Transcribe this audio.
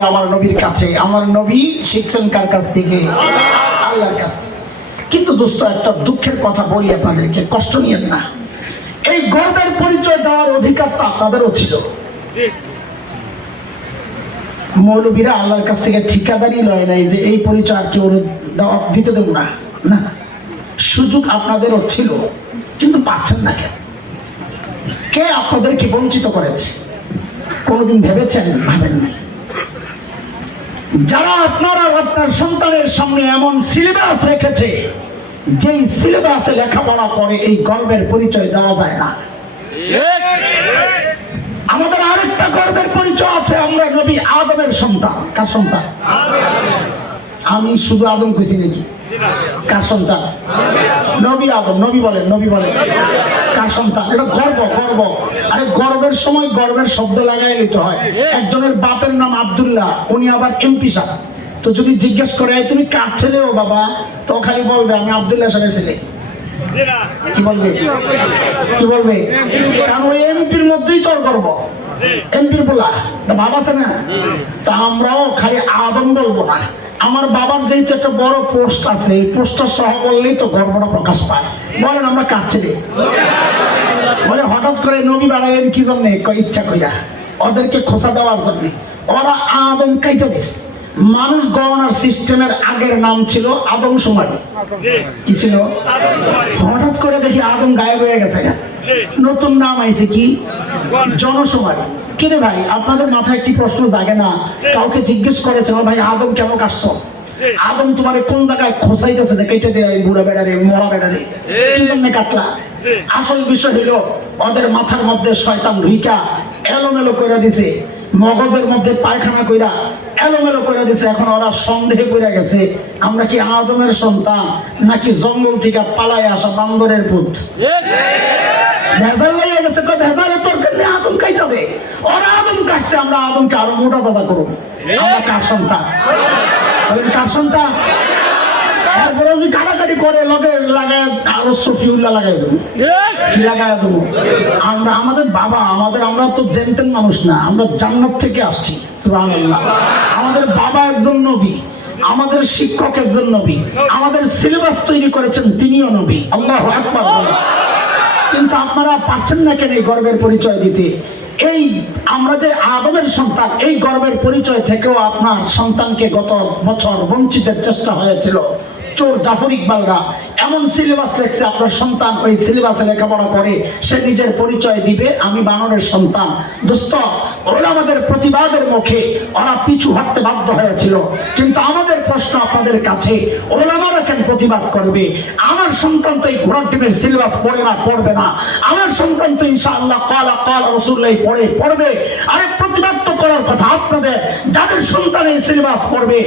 আমার নবীর কাছে আমার নবী শিখছেন কার কাছ থেকে? আল্লাহর কাছ থেকে। কিন্তু দোস্ত একটা দুঃখের কথা বলি আপনাদেরকে কষ্ট নিয়েন না। এই গর্বের পরিচয় দেওয়ার অধিকার তো আপনাদেরও ছিল। মৌলবীরা আল্লাহর কাছ থেকে ঠিকাদারি লয় নাই যে এই পরিচয় আর কেউ দিতে দেব না। না সুযোগ আপনাদেরও ছিল কিন্তু পাচ্ছেন না কেন? কে আপনাদেরকে বঞ্চিত করেছে? কোনোদিন ভেবেছেন? ভাবেন নাই যারা আপনারা আপনার সন্তানের সামনে এমন সিলেবাস রেখেছে, যেই সিলেবাসে লেখাপড়া করে এই গর্বের পরিচয় দেওয়া যায় না। আমাদের আরেকটা গর্বের পরিচয় আছে, আমরা নবী আদমের সন্তান। কার সন্তান? আমি শুধু আদম খুশি নাকি? কার সন্তান? নবী নবী বলেন নবী বলেন। কার সন্তান? এটা গর্ব গর্ব। আরে গর্বের সময় গর্বের শব্দ লাগাই নিতে হয়। একজনের বাপের নাম আব্দুল্লাহ, উনি আবার এমপি সাহেব। তো যদি জিজ্ঞেস করে তুমি কার ছেলে ও বাবা? তো খালি বলবে, আমি আবদুল্লাহ সাহেবের ছেলে। কি বলবে? কি বলবে? কারণ ওই এমপির মধ্যেই তোর গর্ব। এমপির বলা, বাবা আছে না? তা আমরাও খালি আদম বলব না। আমার বাবার যেহেতু একটা বড় পোস্ট আছে, এই পোস্টটা সহ বললেই তো গর্বটা প্রকাশ পায়। বলেন, আমরা কার ছেলে? বলে, হঠাৎ করে নবী বাড়াইলেন কি জন্য? ইচ্ছা কইরা। ওদেরকে খোসা দেওয়ার জন্য। ওরা আদম কাইটা দিছে মানুষ গণনার সিস্টেমের আগের নাম ছিল আদম সুমারি কি ছিল? হঠাৎ করে দেখি আদম গায়েব হয়ে গেছে। নতুন নাম আইছে কি? জনসমারি। কিরে ভাই, আপনাদের মাথায় কি প্রশ্ন জাগে না? কাউকে জিজ্ঞেস করেছে ভাই, আদম কেন কাটছো? আদম তোমার কোন জায়গায় খোসাইতেছে যে কেটে দিয়ে বুড়া বেড়ারে, মরা বেড়ারে। কি জন্য কাটলা? আসল বিষয় হইল, ওদের মাথার মধ্যে শয়তান ঢুইকা এলোমেলো করে দিছে, মগজের মধ্যে পায়খানা কইরা এলোমেলো করে দিছে, এখন ওরা সন্দেহ করে গেছে। আমরা কি আদমের সন্তান, নাকি জঙ্গল থেকে পালায় আসা বান্দরের পুত? আদম আমরা আদমকে মোটা যদি করে, লগে লাগায় লাগাই দেবো। আমরা, আমাদের বাবা, আমাদের, আমরা তো জেনতেন মানুষ না, আমরা জান্নাত থেকে আসছি। আমাদের বাবা একজন নবী, আমাদের শিক্ষক একজন নবী, আমাদের সিলেবাস তৈরি করেছেন তিনিও নবী। আল্লাহ। কিন্তু আপনারা পাচ্ছেন না কেন এই গর্বের পরিচয় দিতে? এই আমরা যে আদমের সন্তান, এই গর্বের পরিচয় থেকেও আপনার সন্তানকে গত বছর বঞ্চিতের চেষ্টা হয়েছিল। চোর জাফর ইকবালরা এমন সিলেবাস লেখছে, আপনার সন্তান ওই সিলেবাসে লেখাপড়া করে, সে নিজের পরিচয় দিবে, আমি বানরের সন্তান। দোস্ত আমাদের প্রতিবাদের মুখে, ওরা পিছু হাঁটতে বাধ্য হয়েছিল। কিন্তু আমাদের প্রশ্ন আপনাদের কাছে, ওলামারা কেন প্রতিবাদ করবে? আমার সন্তান তো এই ঘোড়ার টিমের সিলেবাস পড়ে না পড়বে না। আমার সন্তান তো ইনশাআল্লাহ কালা কালা রসুল্লাহ পড়ে, পড়বে। আরেক প্রতিবাদ তো করার কথা আপনাদের, যাদের সন্তান এই সিলেবাস পড়বে